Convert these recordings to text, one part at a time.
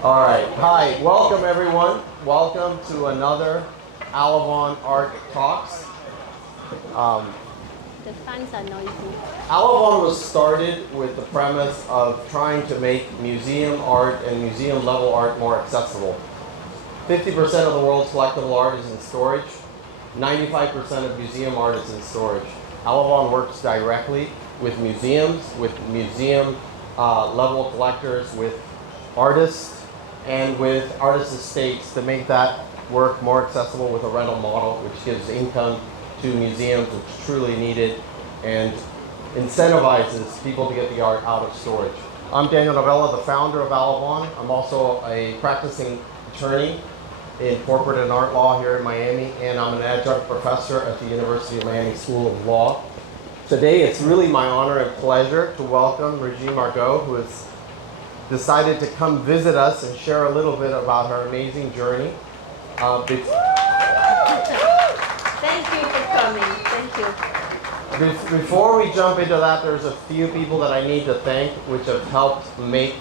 All right. Hi. Welcome, everyone. Welcome to another Alevon Art Talks. The fans are noisy. Alevon was started with the premise of trying to make museum art and museum level art more accessible. 50% of the world's collectible art is in storage. 95% of museum art is in storage. Alevon works directly with museums, with museum level collectors, with artists, and with artist estates to make that work more accessible with a rental model, which gives income to museums, which is truly needed, and incentivizes people to get the art out of storage. I'm Daniel Novela, the founder of Alevon. I'm also a practicing attorney in corporate and art law here in Miami, and I'm an adjunct professor at the University of Miami School of Law. Today, it's really my honor and pleasure to welcome Régine Mahaux, who has decided to come visit us and share a little bit about her amazing journey. Thank you for coming. Thank you. Before we jump into that, there's a few people that I need to thank which have helped make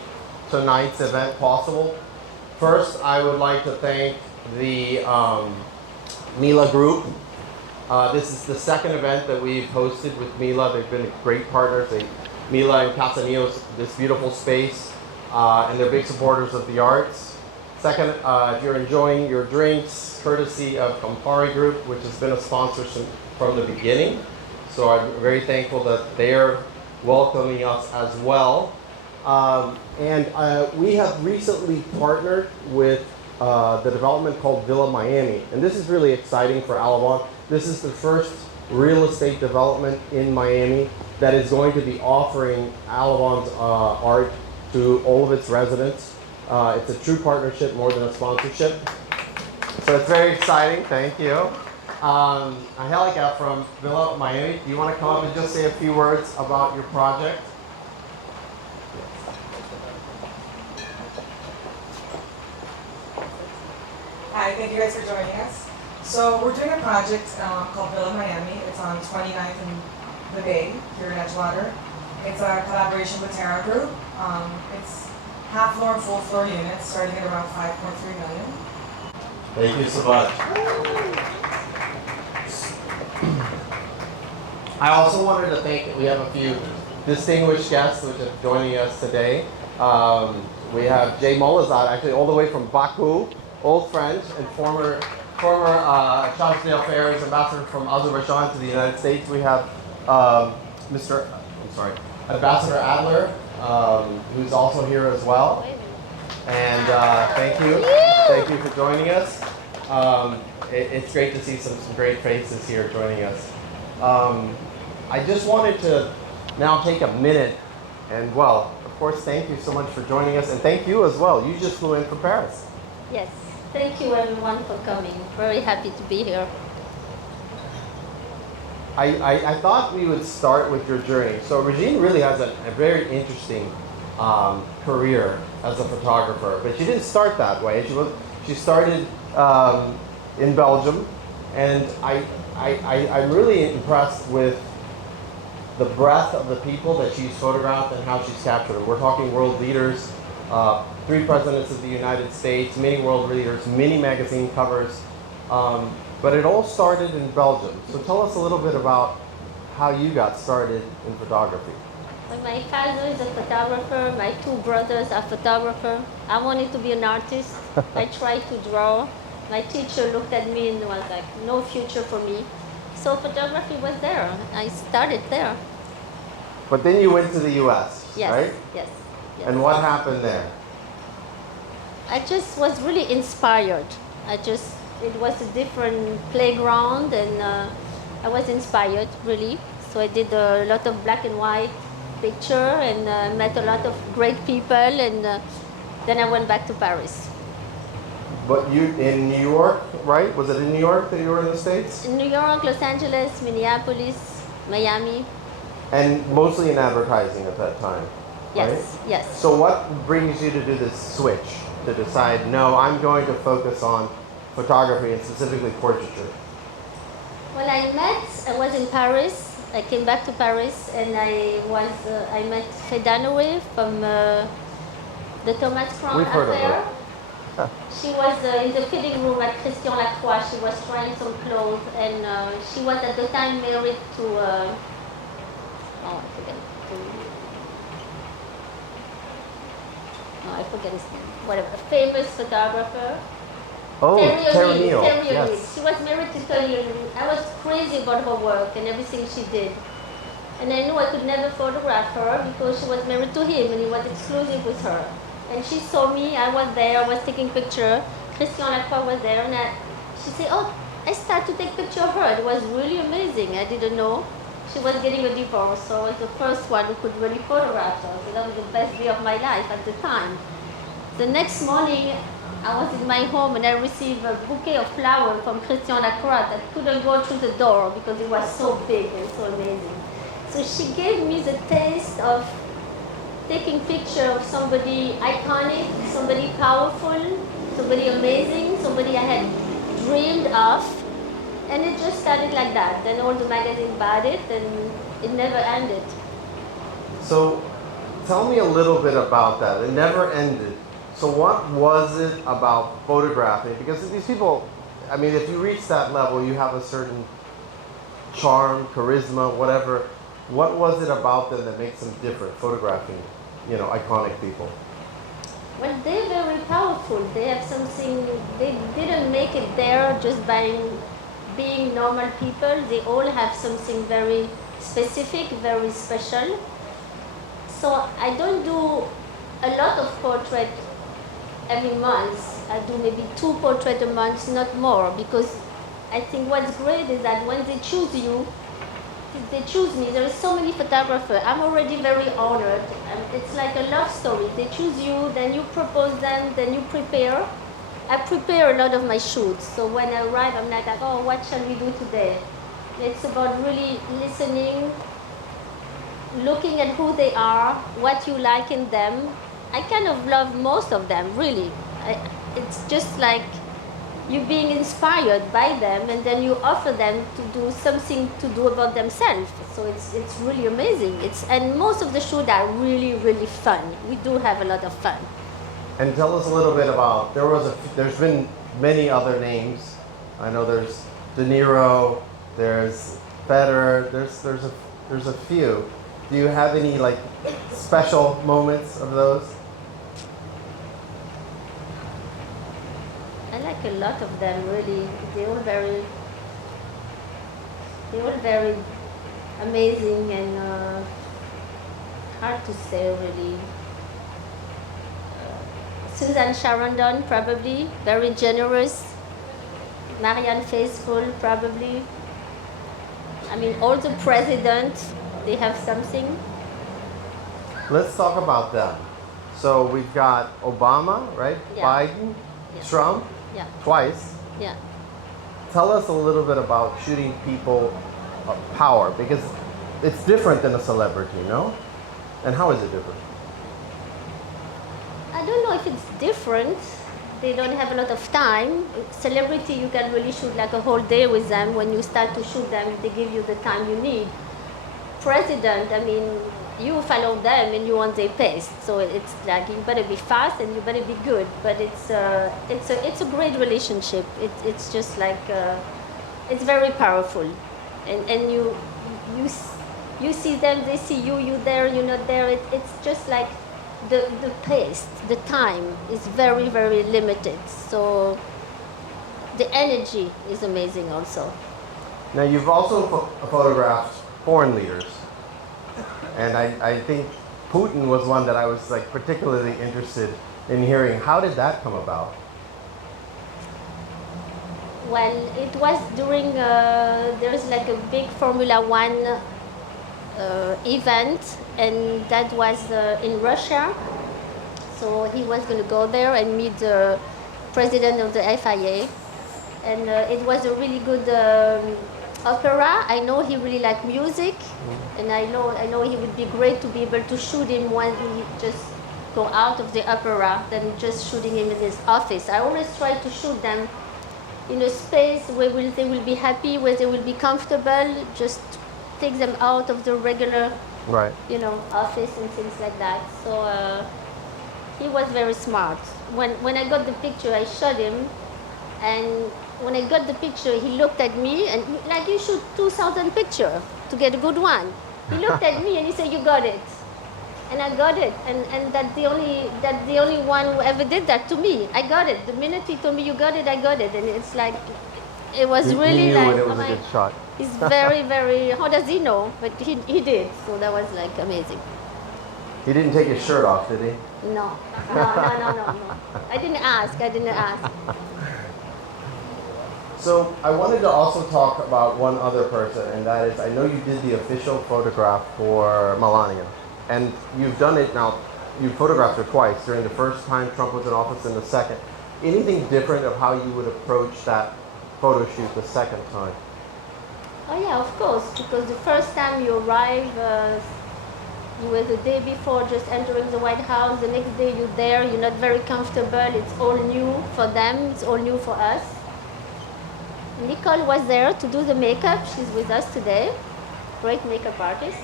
tonight's event possible. First, I would like to thank the Mila Group. This is the second event that we've hosted with Mila. They've been great partners. Mila and Casa Neos, this beautiful space, and they're big supporters of the arts. Second, if you're enjoying your drinks, courtesy of Campari Group, which has been a sponsor from the beginning. So I'm very thankful that they're welcoming us as well. We have recently partnered with the development called Villa Miami. And this is really exciting for Alevon. This is the first real estate development in Miami that is going to be offering Alevon's art to all of its residents. It's a true partnership more than a sponsorship. So it's very exciting, thank you. Angelica from Villa Miami, do you want to come up and just say a few words about your project? Hi, thank you guys for joining us. So we're doing a project called Villa Miami. It's on 29th and the Bay here in Edgewater. It's a collaboration with Terra Group. It's half floor and full floor units starting at around 5.3 million. Thank you so much. I also wanted to thank, we have a few distinguished guests which are joining us today. We have Jay Molazad, actually all the way from Baku, old friend and former charge d'affaires ambassador from Azerbaijan to the United States. We have Ambassador Adler, who's also here as well. And thank you for joining us. It's great to see some great faces here joining us. I just wanted to now take a minute and, well, of course, thank you so much for joining us, and thank you as well. You just flew in from Paris. Yes. Thank you everyone for coming. Very happy to be here. I thought we would start with your journey. So Régine really has a very interesting career as a photographer, but she didn't start that way. She started in Belgium, and I'm really impressed with the breadth of the people that she's photographed and how she's captured them. We're talking world leaders, 3 presidents of the United States, many world leaders, many magazine covers, but it all started in Belgium. So tell us a little bit about how you got started in photography. Well, my father is a photographer. My 2 brothers are photographers. I wanted to be an artist. I tried to draw. My teacher looked at me and was like, no future for me. So photography was there. I started there. But then you went to the US, Yes, right? yes. And what happened there? I just was really inspired. It was a different playground, and I was inspired, really. So I did a lot of black and white picture and met a lot of great people, and then I went back to Paris. But you in New York, right? Was it in New York that you were in the States? In New York, Los Angeles, Minneapolis, Miami. And mostly in advertising at that time, Yes, right? yes. So what brings you to do this switch, to decide, no, I'm going to focus on photography and specifically portraiture? Well, I was in Paris. I came back to Paris, and I met Faye Dunaway from The Thomas Crown We've heard of affair. her. She was in the fitting room at Christian Lacroix. She was trying some clothes, and she was at the time married to, I forget. I forget his name. Whatever, a famous photographer. Oh, Terry Neal. Terry O'Neill. Yes. She was married to Terry O'Neill. I was crazy about her work and everything she did. And I knew I could never photograph her because she was married to him and he was exclusive with her. And she saw me, I was there, I was taking picture. Christian Lacroix was there, and she said, oh, I started to take picture of her. It was really amazing. I didn't know. She was getting a divorce, so I was the first one who could really photograph her. So that was the best day of my life at the time. The next morning, I was in my home and I received a bouquet of flowers from Christian Lacroix that couldn't go through the door because it was so big and so amazing. So she gave me the taste of taking picture of somebody iconic, somebody powerful, somebody amazing, somebody I had dreamed of. And it just started like that. Then all the magazines bought it and it never ended. So tell me a little bit about that. It never ended. So what was it about photographing? Because these people, I mean, if you reach that level, you have a certain charm, charisma, whatever. What was it about them that makes them different, photographing, iconic people? Well, they're very powerful. They have something, they didn't make it there just by being normal people. They all have something very specific, very special. So I don't do a lot of portraits every month. I do maybe 2 portraits a month, not more, because I think what's great is that when they choose you, they choose me. There are so many photographers. I'm already very honored. It's like a love story. They choose you, then you propose them, then you prepare. I prepare a lot of my shoots. So when I arrive, I'm like, oh, what shall we do today? It's about really listening, looking at who they are, what you like in them. I kind of love most of them, really. It's just like you being inspired by them, and then you offer them to do something to do about themselves. So it's really amazing. And most of the shoots are really, really fun. We do have a lot of fun. And tell us a little bit about, there's been many other names. I know there's De Niro, there's Federer, there's a few. Do you have any like special moments of those? I like a lot of them, really. They're all very amazing and hard to say, really. Susan Sarandon, probably, very generous. Marianne Faithfull, probably. I mean, all the presidents, they have something. Let's talk about them. So we've got Obama, right? Yeah. Biden, Yeah. Trump, Yeah, twice. yeah. Tell us a little bit about shooting people of power, because it's different than a celebrity, no? And how is it different? I don't know if it's different. They don't have a lot of time. Celebrity, you can really shoot like a whole day with them. When you start to shoot them, they give you the time you need. President, I mean, you follow them and you want their pace. So it's like you better be fast and you better be good. But it's a great relationship. It's just like it's very powerful, and you see them, they see you. You there, you're not there. It's just like the pace, the time is very, very limited. So the energy is amazing also. Now you've also photographed foreign leaders, and I think Putin was one that I was like particularly interested in hearing. How did that come about? Well, it was during there is like a big Formula One event, and that was in Russia. So he was going to go there and meet the president of the FIA, and it was a really good opera. I know he really liked music, and I know he would be great to be able to shoot him when he just go out of the opera than just shooting him in his office. I always try to shoot them in a space where they will be happy, where they will be comfortable. Just take them out of the regular, Right. office and things like that. So he was very smart. When I got the picture, I showed him, and when I got the picture, he looked at me and like you shoot 2,000 pictures to get a good one. He looked at me and he said, "You got it," and I got it, and that's the only one who ever did that to me. I got it. The minute he told me you got it, I got it, and it's like it was You really knew like when it was a good shot. he's very very. How does he know? But he did. So that was like amazing. He didn't take his shirt off, did he? No. I didn't ask. So I wanted to also talk about one other person, and that is, I know you did the official photograph for Melania, and you've done it now. You photographed her twice, during the first time Trump was in office and the second. Anything different of how you would approach that photo shoot the second time? Oh yeah, of course, because the first time you arrive, you were the day before just entering the White House. The next day you're there, you're not very comfortable. It's all new for them, it's all new for us. Nicole was there to do the makeup. She's with us today, great makeup artist.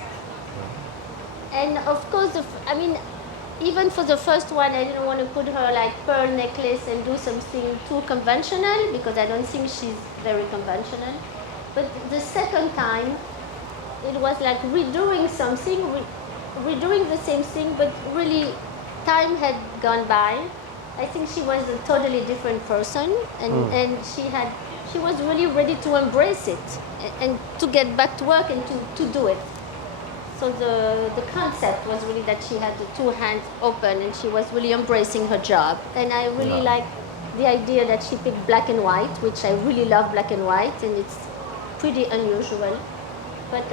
And of course, even for the first one, I didn't want to put her like pearl necklace and do something too conventional because I don't think she's very conventional. But the second time, it was like redoing something, redoing the same thing, but really time had gone by. I think she was a totally different person, and she was really ready to embrace it and to get back to work and to do it. So the concept was really that she had the two hands open and she was really embracing her job. And I really like the idea that she picked black and white, which I really love black and white, and it's pretty unusual. But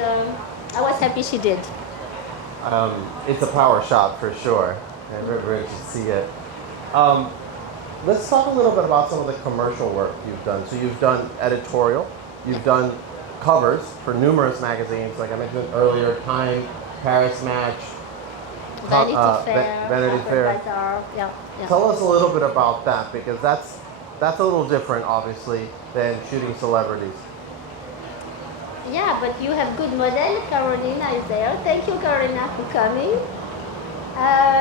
I was happy she did. It's a power shot for sure. I'm very rich to see it. Let's talk a little bit about some of the commercial work you've done. So you've done editorial, you've done covers for numerous magazines, like I mentioned earlier, Time, Paris Match, Vanity Fair, Vanity Fair. Bazaar. Yeah. Tell us a little bit about that, because that's a little different, obviously, than shooting celebrities. Yeah, but you have good model. Carolina is there. Thank you, Carolina, for coming.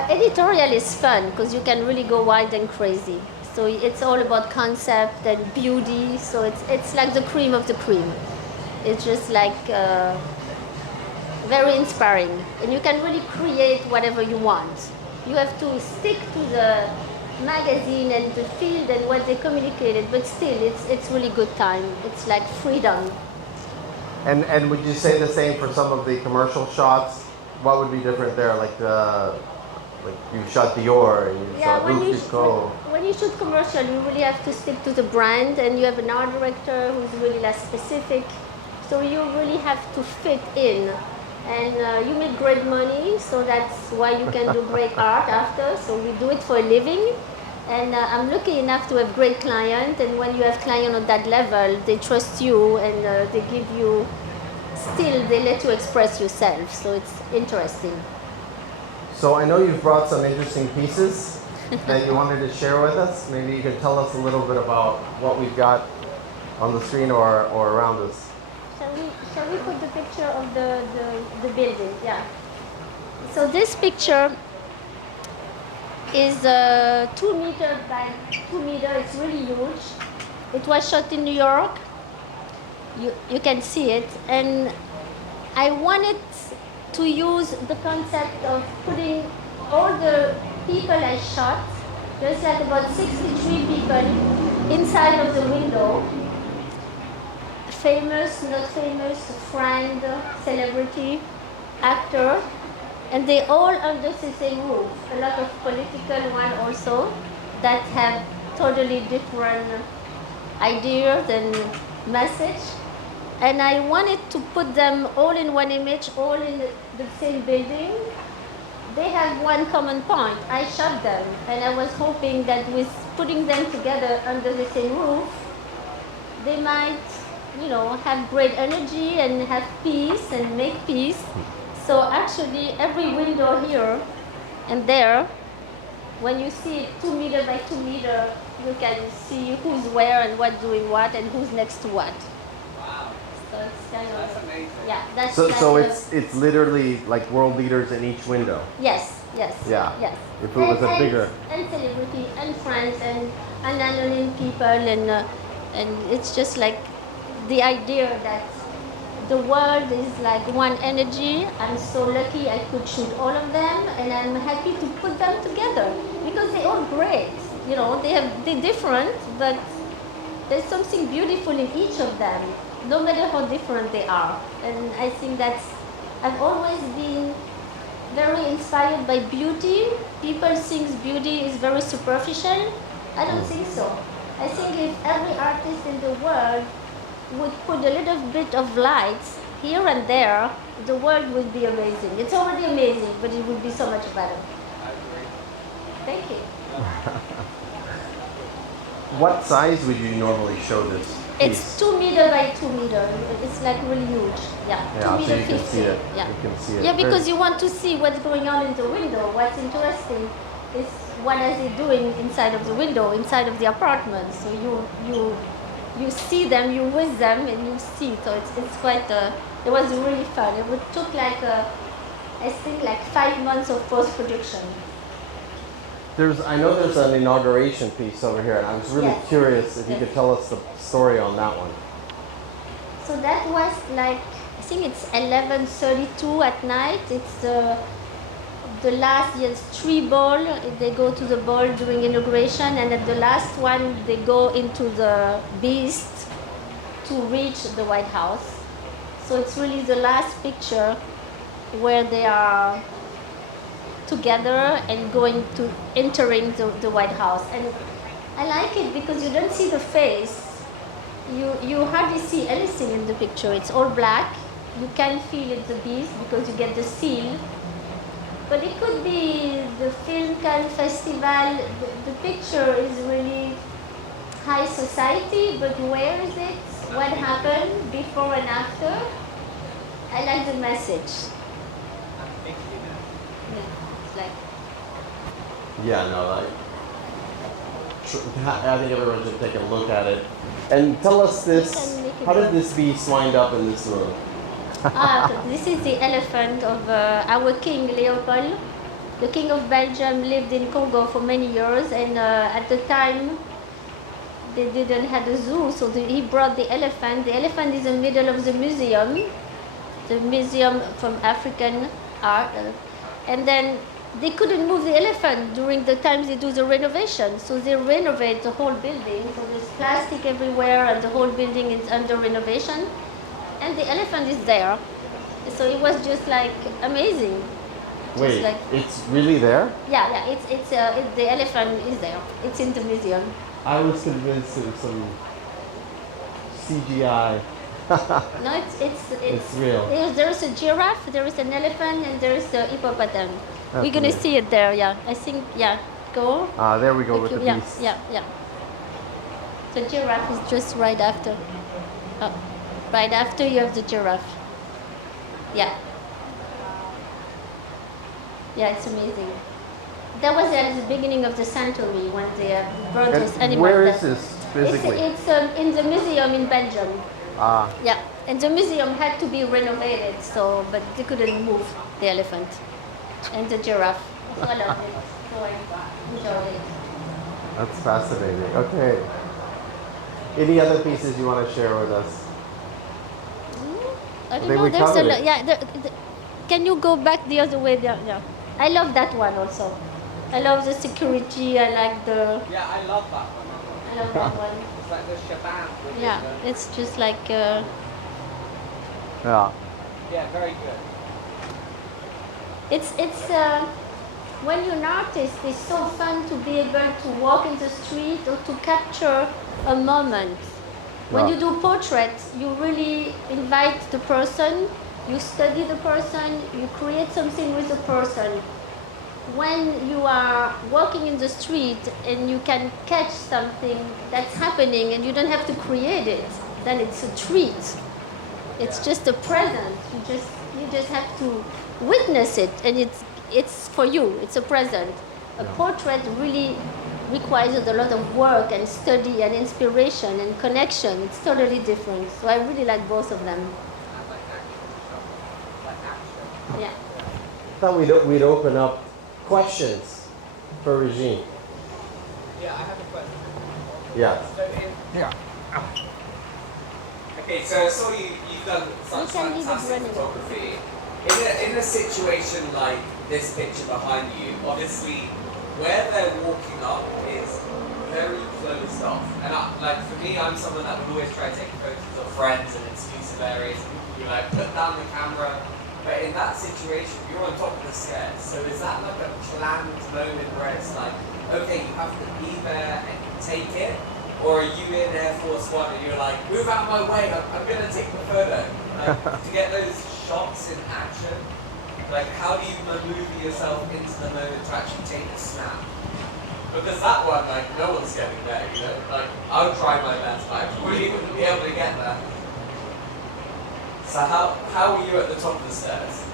Editorial is fun because you can really go wild and crazy. So it's all about concept and beauty. So it's like the cream of the cream. It's just like very inspiring, and you can really create whatever you want. You have to stick to the magazine and the field and what they communicated, but still, it's really good time. It's like freedom. And would you say the same for some of the commercial shots? What would be different there? Like you shot Dior and you shot Rouge. When you shoot commercial, you really have to stick to the brand, and you have an art director who's really less specific. So you really have to fit in, and you make great money, so that's why you can do great art after. So we do it for a living, and I'm lucky enough to have great clients. And when you have clients on that level, they trust you, and they give you. Still, they let you express yourself. So it's interesting. So I know you've brought some interesting pieces that you wanted to share with us. Maybe you could tell us a little bit about what we've got on the screen or around us. Shall we put the picture of the building? Yeah. So this picture is 2 meters by 2 meters. It's really huge. It was shot in New York. You can see it. And I wanted to use the concept of putting all the people I shot, there's like about 63 people inside of the window. Famous, not famous, friend, celebrity, actor, and they all under the same roof. A lot of political one also that have totally different ideas and message. And I wanted to put them all in one image, all in the same building. They have one common point. I shot them, and I was hoping that with putting them together under the same roof, they might have great energy and have peace and make peace. So actually every window here and there, when you see 2 meter by 2 meter, you can see who's where and what doing what and who's next to what. Wow. So it's kind of amazing. Yeah, that's So it's literally like world leaders in each window. Yes, Yes. Yeah. Yes. If it was a bigger. And celebrity and friends and anonymous people and it's just like the idea that the world is like one energy. I'm so lucky I could shoot all of them, and I'm happy to put them together because they're all great. You know, they're different, but there's something beautiful in each of them, no matter how different they are. And I think I've always been very inspired by beauty. People think beauty is very superficial. I don't think so. I think if every artist in the world would put a little bit of light here and there, the world would be amazing. It's already amazing, but it would be so much better. I agree. Thank you. What size would you normally show this piece? It's 2 meter by 2 meter. It's like really huge. Yeah, Yeah, 2 so meter you can 50. see it. Yeah. You can see it. Yeah, because you want to see what's going on in the window. What's interesting is what are they doing inside of the window, inside of the apartment. So you see them, you with them, and you see. So it's quite. It was really fun. It would took like I think like 5 months of post production. I know there's an inauguration piece over here, and I was really Yes. curious if you Yes. could tell us the story on that one. So that was like, I think it's 11:32 at night. It's the last, yes, 3 ball. They go to the ball during inauguration, and at the last one, they go into the beast to reach the White House. So it's really the last picture where they are together and going to entering the White House. And I like it because you don't see the face. You hardly see anything in the picture. It's all black. You can feel it's the beast because you get the seal. But it could be the Film Cannes Festival. The picture is really high society, but where is it? What happened before and after? I like the message. I'm thinking that. Yeah, it's like, Yeah, no, I think everyone should take a look at it. And tell us this, can make it how did work. this beast wind up in this room? This is the elephant of our king Leopold. The king of Belgium lived in Congo for many years, and at the time they didn't have a zoo, so he brought the elephant. The elephant is in the middle of the museum from African art, and then they couldn't move the elephant during the times they do the renovation, so they renovate the whole building. So there's plastic everywhere, and the whole building is under renovation. And the elephant is there, so it was just like amazing. Just Wait, like, it's really there? yeah, the elephant is there. It's in the museum. I was convinced it was some CGI. No, it's real. There's a giraffe, there is an elephant, and there is a hippopotamus. That's We're gonna amazing. see it there. Yeah, I think. Yeah, go. There we go with the yeah, beast. yeah. The giraffe is just right after. Oh, right after you have the giraffe. Yeah. Yeah, it's amazing. That was at the beginning of the century when they brought And those animals. where there. is this physically? It's in the museum in Belgium. Ah, Yeah, and the museum had to be renovated, so but they couldn't move the elephant and the giraffe. So I loved it. So I enjoyed it. that's fascinating. Okay. Any other pieces you want to share with us? I don't think know. we There's a covered lot. it. Yeah. Can you go back the other way? Yeah. I love that one also. I love the security. I like the. Yeah, I love that one. I love that one. It's like the shabam. Which Yeah. Is It's just like. Yeah. yeah, very good. It's when you're an artist, it's so fun to be able to walk in the street or to capture a moment. When Yeah. you do portraits, you really invite the person, you study the person, you create something with the person. When you are walking in the street and you can catch something that's happening and you don't have to create it, then it's a treat. It's just a present. You just have to witness it, and it's for you. It's a present. A portrait really requires a lot of work and study and inspiration and connection. It's totally different. So I really like both of them. I like action shots. Like action. Yeah. Thought we'd open up Questions for Régine? Yeah, I have a question. Yes. So in, Yeah. Okay, so I saw you've done such can leave it fantastic running. photography. In a situation like this picture behind you, obviously where they're walking up is very closed off. And for me, I'm someone that would always try to take photos of friends in exclusive areas. You like put down the camera. But in that situation, you're on top of the stairs. So is that like a planned moment where it's like, okay, you have to be there and take it? Or are you in Air Force One and you're like, move out of my way, I'm going to take the photo? Like, to get those shots in action, like how do you maneuver yourself into the moment to actually take a snap? Because that one, like, no one's getting there, you know? Like, I would try my best, but I really wouldn't be able to get there. So how are you at the top of the stairs?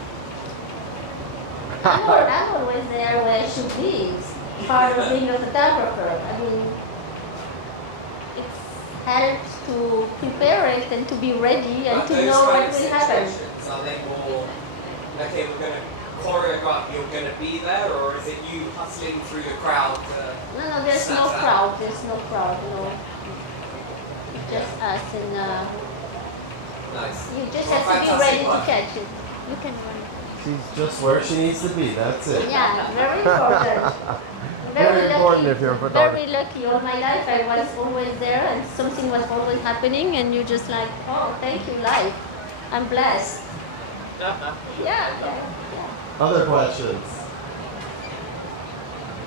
I'm always there where I should be. It's part of being a photographer. I mean, it helps to prepare it and to be ready and But to those know kind what of will happen. situations, are they more, okay, we're going to choreograph, you're going to be there, or is it you hustling through the crowd to No, there's snap no that? crowd. There's no crowd, no. Just us and Nice. you just Well, have to be fantastic ready to work. catch it. You can run. She's just where she needs to be. That's it. Yeah, very important. Very important if you're a photographer. Very lucky. All my life I was always there and something was always happening and you just like, oh, thank you, life. I'm blessed. Yeah. Other questions?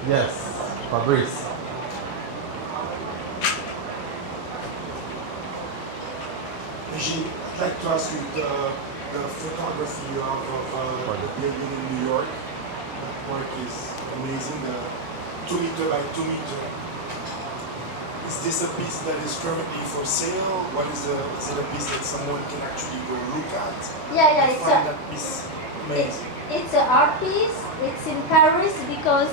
Yes, Fabrice. Régine, I'd like to ask you the photography of the building in New York. That work is amazing. The 2 meter by 2 meter. Is this a piece that is currently for sale? Is it a piece that someone can actually go look at? Yeah, I find that piece amazing. It's an art piece. It's in Paris because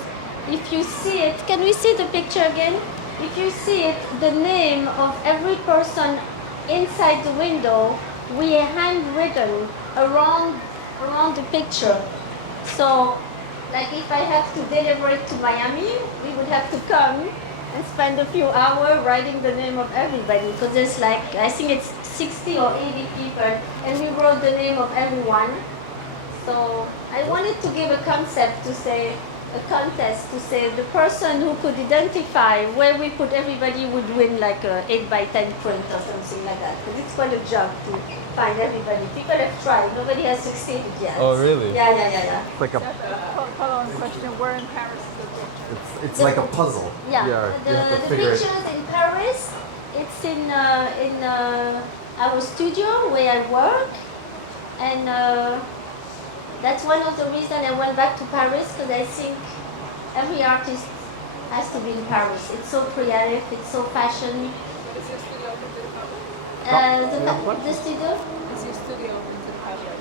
if you see it, can we see the picture again? If you see it, the name of every person inside the window, we handwritten around the picture. So, like if I have to deliver it to Miami, we would have to come and spend a few hours writing the name of everybody because there's like, I think it's 60 or 80 people and we wrote the name of everyone. So I wanted to give a concept to say, a contest to say the person who could identify where we put everybody would win like a 8 by 10 print or something like that. Because it's quite a job to find everybody. People have tried, nobody has succeeded yet. Oh, really? Yeah. It's like a, Follow-on question, where in Paris is the picture? it's like a puzzle. Yeah, you have to the figure it. pictures in Paris, it's in our studio where I work, and that's one of the reasons I went back to Paris because I think every artist has to be in Paris. It's so creative, it's so fashion. Is your studio open to the public? The studio? Is your studio open to the public?